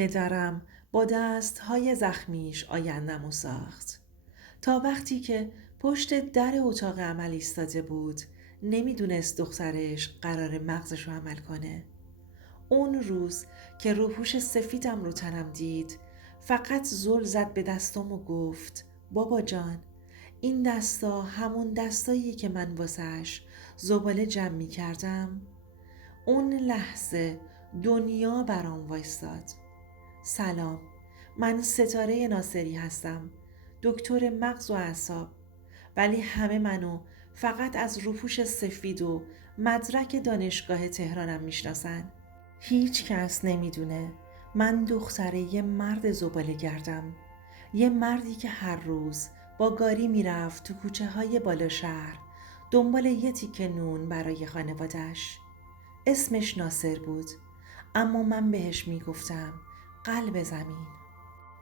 پدرم با دستهای زخمیش آینده‌مو ساخت. تا وقتی که پشت در اتاق عمل ایستاده بود نمیدونست دخترش قرار مغزش رو عمل کنه. اون روز که روپوش سفیدم رو تنم دید فقط زل زد به دستام و گفت بابا جان، این دستا همون دستایی که من واسش زباله جمع می کردم. اون لحظه دنیا برام وایستاد. سلام، من ستاره ناصری هستم، دکتر مغز و اعصاب. ولی همه منو فقط از روپوش سفید و مدرک دانشگاه تهرانم میشناسن. هیچ کس نمیدونه من دختره یه مرد زباله گردم، یه مردی که هر روز با گاری میرفت تو کوچه های بالا شهر دنبال یه تیکه نون برای خانوادش. اسمش ناصر بود، اما من بهش میگفتم قلب زمین.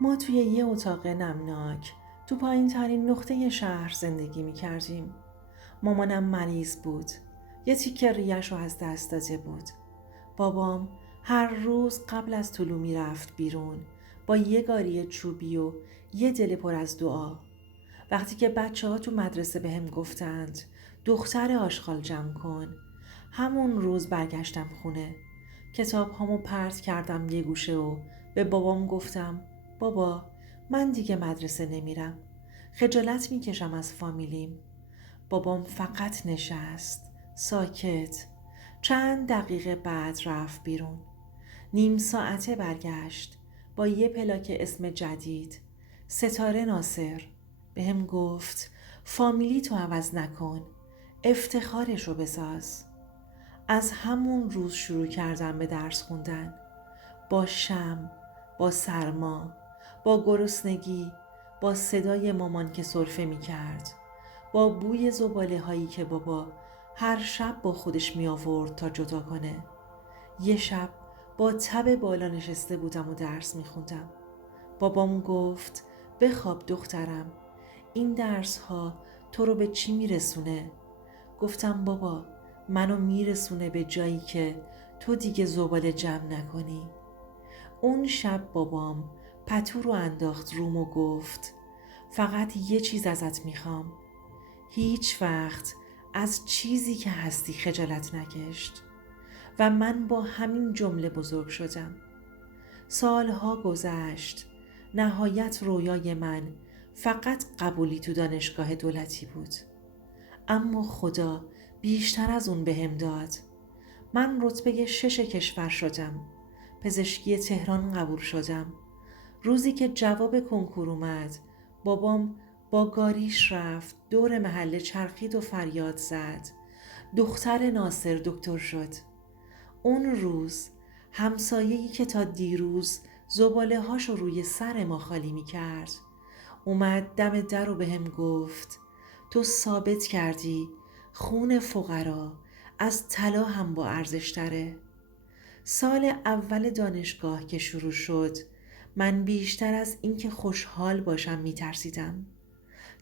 ما توی یه اتاق نمناک تو پایین ترین نقطه شهر زندگی می کردیم. مامانم مریض بود، یه تیکه ریش رو از دست داده بود. بابام هر روز قبل از طلوع می رفت بیرون با یه گاری چوبی و یه دل پر از دعا. وقتی که بچه ها تو مدرسه بهم گفتند دختر آشغال جمع کن، همون روز برگشتم خونه. کتاب هامو پرت کردم یه گوشه و به بابام گفتم بابا، من دیگه مدرسه نمیرم، خجالت میکشم از فامیلیم. بابام فقط نشست ساکت. چند دقیقه بعد رفت بیرون. نیم ساعته برگشت با یه پلاک اسم جدید، ستاره ناصر. بهم گفت فامیلی تو عوض نکن، افتخارش رو بساز. از همون روز شروع کردم به درس خوندن. با شم، با سرما، با گرسنگی، با صدای مامان که سرفه می کرد، با بوی زباله هایی که بابا هر شب با خودش می آورد تا جدا کنه. یه شب با تب بالا نشسته بودم و درس می خوندم. بابام گفت بخواب دخترم، این درس ها تو رو به چی می رسونه؟ گفتم بابا، منو میرسونه به جایی که تو دیگه زباله جمع نکنی. اون شب بابام پتو رو انداخت روم و گفت فقط یه چیز ازت میخوام، هیچ وقت از چیزی که هستی خجالت نکشت. و من با همین جمله بزرگ شدم. سالها گذشت، نهایت رویای من فقط قبولی تو دانشگاه دولتی بود. اما خدا بیشتر از اون بهم داد. من رتبه 6 کشور شدم. پزشکی تهران قبول شدم. روزی که جواب کنکور اومد بابام با گاریش رفت دور محله چرخید و فریاد زد دختر ناصر دکتر شد. اون روز همسایه‌ای که تا دیروز زباله هاشو روی سر ما خالی می کرد اومد دم در و بهم گفت تو ثابت کردی خون فقرا از طلا هم با ارزش تره. سال اول دانشگاه که شروع شد من بیشتر از اینکه خوشحال باشم می ترسیدم.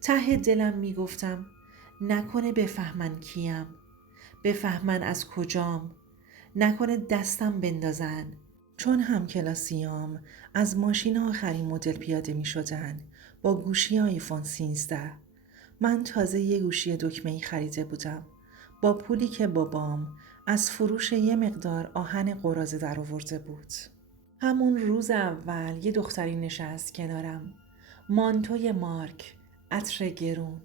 ته دلم می گفتم نکنه بفهمن کیم، بفهمن از کجام، نکنه دستم بندازن. چون هم کلاسیام از ماشین آخرین مدل پیاده می شدن با گوشی آیفون 13. من تازه یه گوشی دکمه‌ای خریده بودم با پولی که بابام از فروش یه مقدار آهن قراضه در آورده بود. همون روز اول یه دختری نشست کنارم، مانتوی مارک، عطر گرون،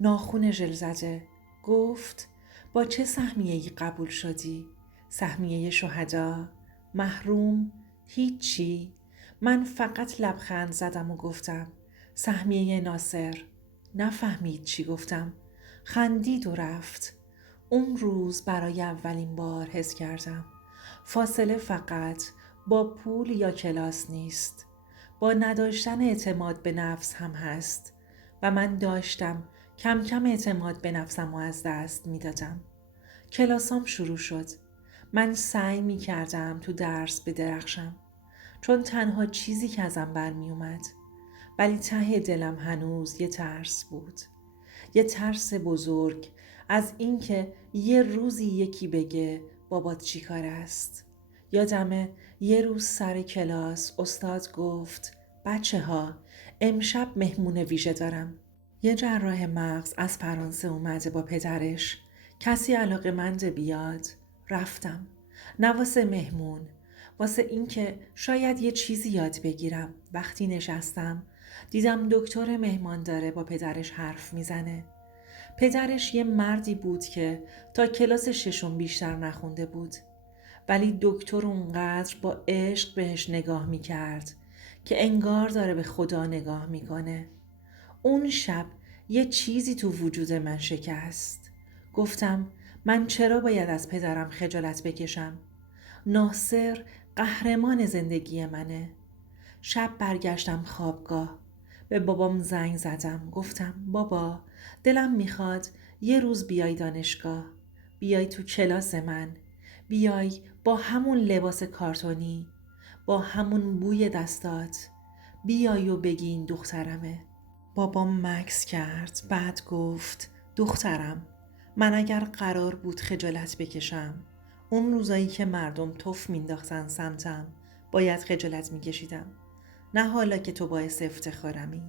ناخن ژل زده. گفت با چه سهمیه‌ای قبول شدی؟ سهمیه شهدا؟ محروم؟ هیچی؟ من فقط لبخند زدم و گفتم سهمیه ناصر. نفهمید چی گفتم. خندید و رفت. اون روز برای اولین بار حس کردم فاصله فقط با پول یا کلاس نیست، با نداشتن اعتماد به نفس هم هست. و من داشتم کم کم اعتماد به نفسم رو از دست می دادم. کلاسام شروع شد. من سعی می کردم تو درس بدرخشم چون تنها چیزی که ازم برمی اومد. ولی ته دلم هنوز یه ترس بود، یه ترس بزرگ از اینکه یه روزی یکی بگه بابات چی کار است. یادمه یه روز سر کلاس استاد گفت بچه ها امشب مهمون ویژه دارم. یه جراح مغز از فرانسه اومده با پدرش. کسی علاقه‌مند بیاد؟ رفتم. نه واسه مهمون، واسه اینکه شاید یه چیزی یاد بگیرم. وقتی نشستم دیدم دکتر مهمان داره با پدرش حرف میزنه. پدرش یه مردی بود که تا کلاس ششم بیشتر نخونده بود، ولی دکتر اونقدر با عشق بهش نگاه میکرد که انگار داره به خدا نگاه میکنه. اون شب یه چیزی تو وجود من شکست. گفتم من چرا باید از پدرم خجالت بکشم؟ ناصر قهرمان زندگی منه. شب برگشتم خوابگاه. به بابام زنگ زدم. گفتم بابا دلم میخواد یه روز بیای دانشگاه. بیای تو کلاس من. بیای با همون لباس کارتونی. با همون بوی دستات. بیای و بگی این دخترمه. بابام مکث کرد. بعد گفت دخترم، من اگر قرار بود خجالت بکشم، اون روزایی که مردم تف مینداختن سمتم باید خجالت میکشیدم، نه حالا که تو باعث افتخارمی.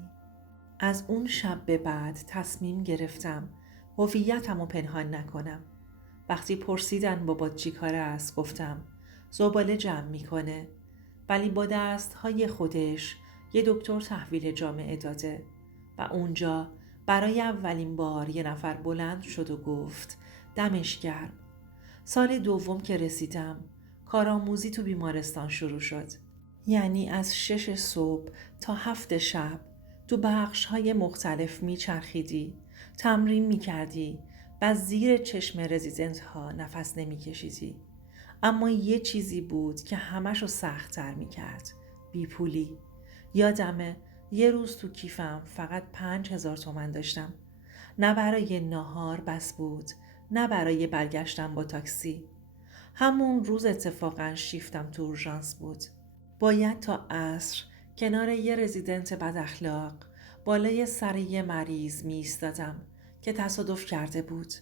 از اون شب به بعد تصمیم گرفتم هویتمو پنهان نکنم. وقتی پرسیدن بابات چی کاره است گفتم زباله جمع میکنه، ولی با دستهای خودش یه دکتر تحویل جامعه داده. و اونجا برای اولین بار یه نفر بلند شد و گفت دمش گرم. سال دوم که رسیدم کارآموزی تو بیمارستان شروع شد. یعنی از 6 صبح تا 7 شب تو بخش‌های مختلف میچرخیدی، تمرین میکردی و زیر چشم رزیدنت ها نفس نمیکشیدی. اما یه چیزی بود که همشو سخت‌تر میکرد. بیپولی. یادمه یه روز تو کیفم فقط 5,000 تومن داشتم. نه برای ناهار بس بود، نه برای برگشتن با تاکسی. همون روز اتفاقا شیفتم تو اورژانس بود. باید تا عصر کنار یه رزیدنت بد اخلاق بالای سر یه مریض می ایستادم که تصادف کرده بود.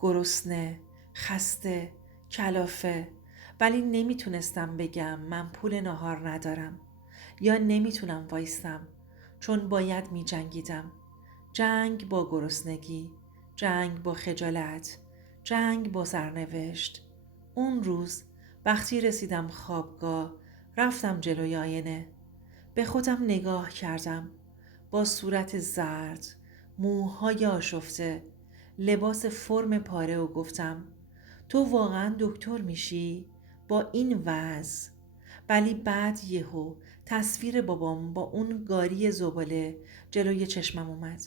گرسنه، خسته، کلافه، ولی نمیتونستم بگم من پول ناهار ندارم یا نمیتونم وایستم، چون باید می جنگیدم. جنگ با گرسنگی، جنگ با خجالت، جنگ با سرنوشت. اون روز وقتی رسیدم خوابگاه رفتم جلوی آینه. به خودم نگاه کردم. با صورت زرد، موهای آشفته، لباس فرم پاره و گفتم تو واقعا دکتر میشی؟ با این وضع؟ ولی بعد یهو تصویر بابام با اون گاری زباله جلوی چشمم اومد.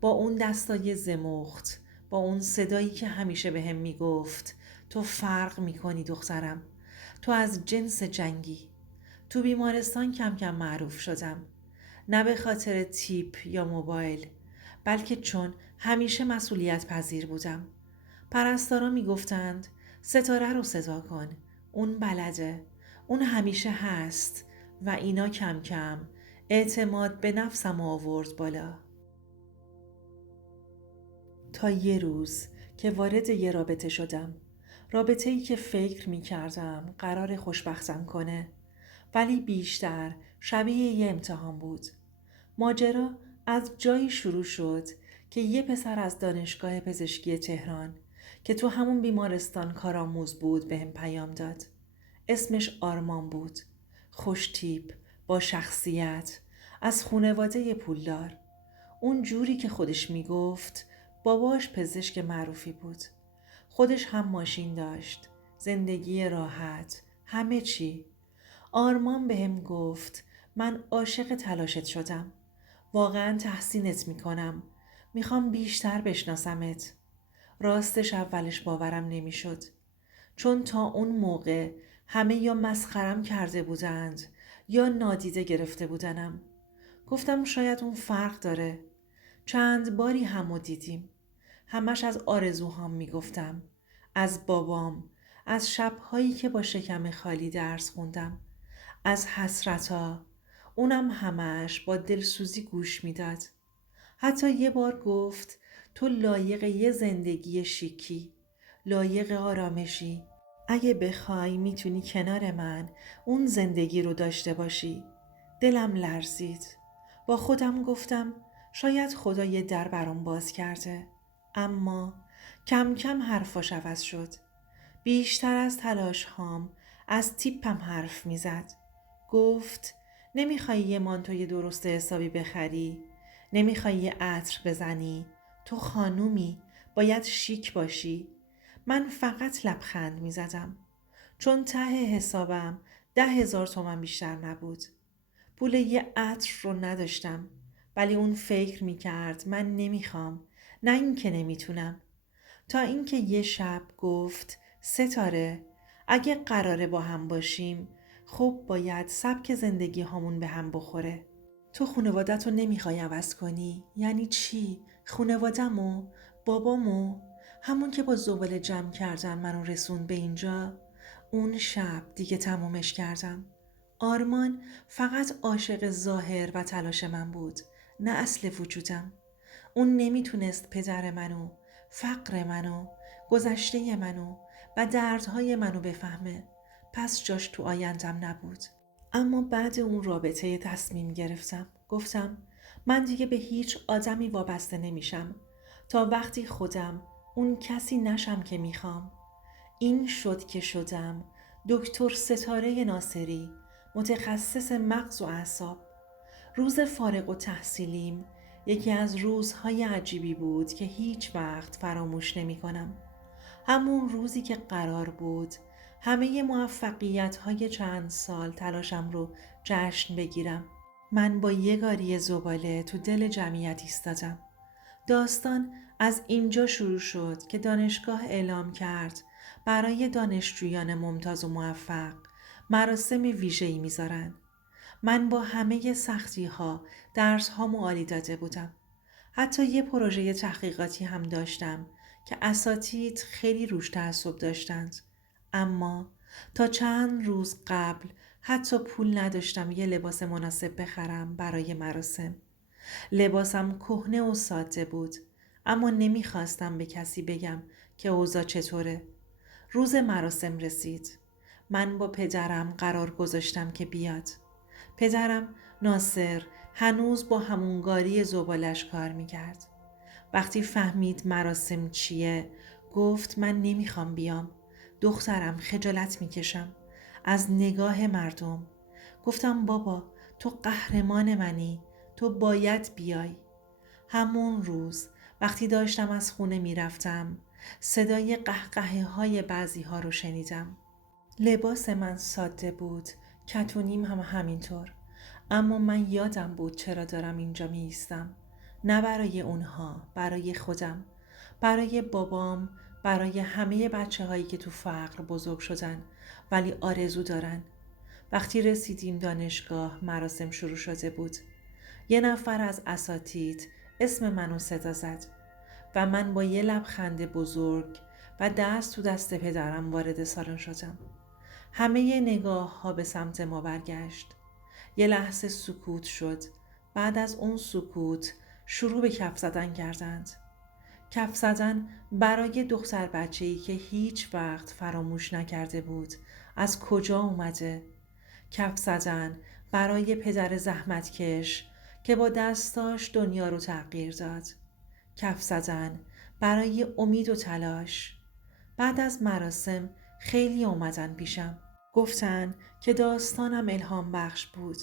با اون دستای زمخت، با اون صدایی که همیشه بهم میگفت تو فرق میکنی دخترم، تو از جنس جنگی. تو بیمارستان کم کم معروف شدم. نه به خاطر تیپ یا موبایل، بلکه چون همیشه مسئولیت پذیر بودم. پرستارا میگفتند ستاره رو صدا کن، اون بلده، اون همیشه هست. و اینا کم کم اعتماد به نفسم آورد بالا. تا یه روز که وارد یه رابطه شدم. رابطه‌ای که فکر می کردم قرار خوشبختم کنه، ولی بیشتر شبیه یه امتحان بود. ماجرا از جایی شروع شد که یه پسر از دانشگاه پزشکی تهران که تو همون بیمارستان کارآموز بود بهم پیام داد. اسمش آرمان بود. خوش تیپ، با شخصیت، از خانواده پولدار. اون جوری که خودش میگفت باباش پزشک معروفی بود. خودش هم ماشین داشت، زندگی راحت، همه چی. آرمان بهم گفت من عاشق تلاشت شدم. واقعا تحسینت میکنم. میخوام بیشتر بشناسمت. راستش اولش باورم نمیشد. چون تا اون موقع همه یا مسخرم کرده بودند یا نادیده گرفته بودنم. گفتم شاید اون فرق داره. چند باری همو دیدیم. همش از آرزوهام میگفتم. از بابام. از شبهایی که با شکم خالی درس خوندم. از حسرتا. اونم همش با دلسوزی گوش میداد. حتی یه بار گفت تو لایق یه زندگی شیکی. لایق آرامشی. اگه بخوای میتونی کنار من اون زندگی رو داشته باشی. دلم لرزید. با خودم گفتم شاید خدا یه در برام باز کرده. اما کم کم حرفاش عوض شد. بیشتر از تلاش هام از تیپم حرف میزد. گفت نمیخوای یه مانتوی درست حسابی بخری؟ نمیخوای یه عطر بزنی؟ تو خانومی، باید شیک باشی. من فقط لبخند میزدم. چون ته حسابم 10,000 تومن بیشتر نبود. پول یه عطر رو نداشتم. ولی اون فکر میکرد من نمیخوام، نه اینکه نمیتونم. تا اینکه یه شب گفت ستاره، اگه قراره با هم باشیم خب باید سبک زندگی همون به هم بخوره. تو خانوادت رو نمیخوای عوض کنی؟ یعنی چی؟ خانوادمو؟ بابامو؟ همون که با زباله جمع کردن منو رسون به اینجا؟ اون شب دیگه تمومش کردم. آرمان فقط عاشق ظاهر و تلاش من بود، نه اصل وجودم. اون نمیتونست پدر منو، فقر منو، گذشته منو و دردهای منو بفهمه. پس جاش تو آیندم نبود. اما بعد اون رابطه تصمیم گرفتم. گفتم من دیگه به هیچ آدمی وابسته نمیشم تا وقتی خودم اون کسی نشم که میخوام. این شد که شدم دکتر ستاره ناصری، متخصص مغز و اعصاب. روز فارغ التحصیلیم یکی از روزهای عجیبی بود که هیچ وقت فراموش نمی کنم. همون روزی که قرار بود همه موفقیت‌های چند سال تلاشم رو جشن بگیرم. من با یه گاری زباله تو دل جمعیت ایستادم. داستان از اینجا شروع شد که دانشگاه اعلام کرد برای دانشجویان ممتاز و موفق مراسم ویژه‌ای میذارن. من با همه سختی ها درس ها عالی داده بودم. حتی یه پروژه تحقیقاتی هم داشتم که اساتید خیلی روش تعصب داشتند. اما تا چند روز قبل حتی پول نداشتم یه لباس مناسب بخرم برای مراسم. لباسم کهنه و ساده بود، اما نمیخواستم به کسی بگم که اوضاع چطوره. روز مراسم رسید. من با پدرم قرار گذاشتم که بیاد. پدرم ناصر هنوز با همون گاری زبالش کار میکرد. وقتی فهمید مراسم چیه گفت من نمیخوام بیام. دخترم خجالت میکشم از نگاه مردم. گفتم بابا تو قهرمان منی، تو باید بیای. همون روز وقتی داشتم از خونه میرفتم صدای قهقه های بعضی ها رو شنیدم. لباس من ساده بود، کتونیم هم همینطور. اما من یادم بود چرا دارم اینجا می ایستم. نه برای اونها، برای خودم، برای بابام، برای همه بچه هایی که تو فقر بزرگ شدن ولی آرزو دارن. وقتی رسیدیم دانشگاه مراسم شروع شده بود. یه نفر از اساتید اسم منو صدا زد و من با یه لبخند بزرگ و دست تو دست پدرم وارد سالن شدم. همه نگاه ها به سمت ما برگشت. یه لحظه سکوت شد. بعد از اون سکوت شروع به کف زدن کردند. کف زدن برای دختر بچه‌ای که هیچ وقت فراموش نکرده بود از کجا اومده. کف زدن برای پدر زحمتکش که با دستاش دنیا رو تغییر داد. کف زدن برای امید و تلاش. بعد از مراسم خیلی اومدن پیشم. گفتن که داستانم الهام بخش بود.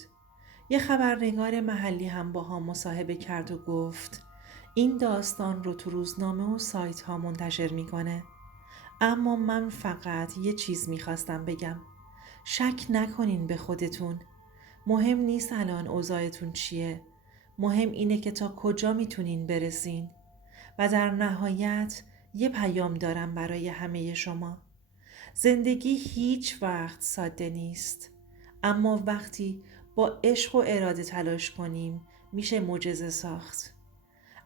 یه خبرنگار محلی هم با هم مصاحبه کرد و گفت این داستان رو تو روزنامه و سایت ها منتشر میکنه. اما من فقط یه چیز میخواستم بگم. شک نکنین به خودتون. مهم نیست الان اوضاعتون چیه. مهم اینه که تا کجا میتونین برسین. و در نهایت یه پیام دارم برای همه شما. زندگی هیچ وقت ساده نیست. اما وقتی با عشق و اراده تلاش کنیم میشه معجزه ساخت.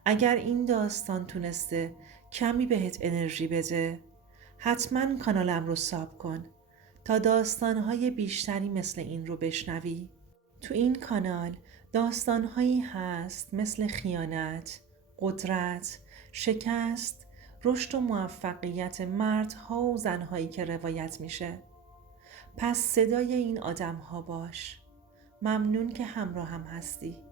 اگر این داستان تونسته کمی بهت انرژی بده حتما کانالم رو ساب کن تا داستانهای بیشتری مثل این رو بشنوی. تو این کانال داستانهایی هست مثل خیانت، قدرت، شکست، رشد و موفقیت مردها و زنهایی که روایت میشه. پس صدای این آدمها باش. ممنون که همراه هم هستی.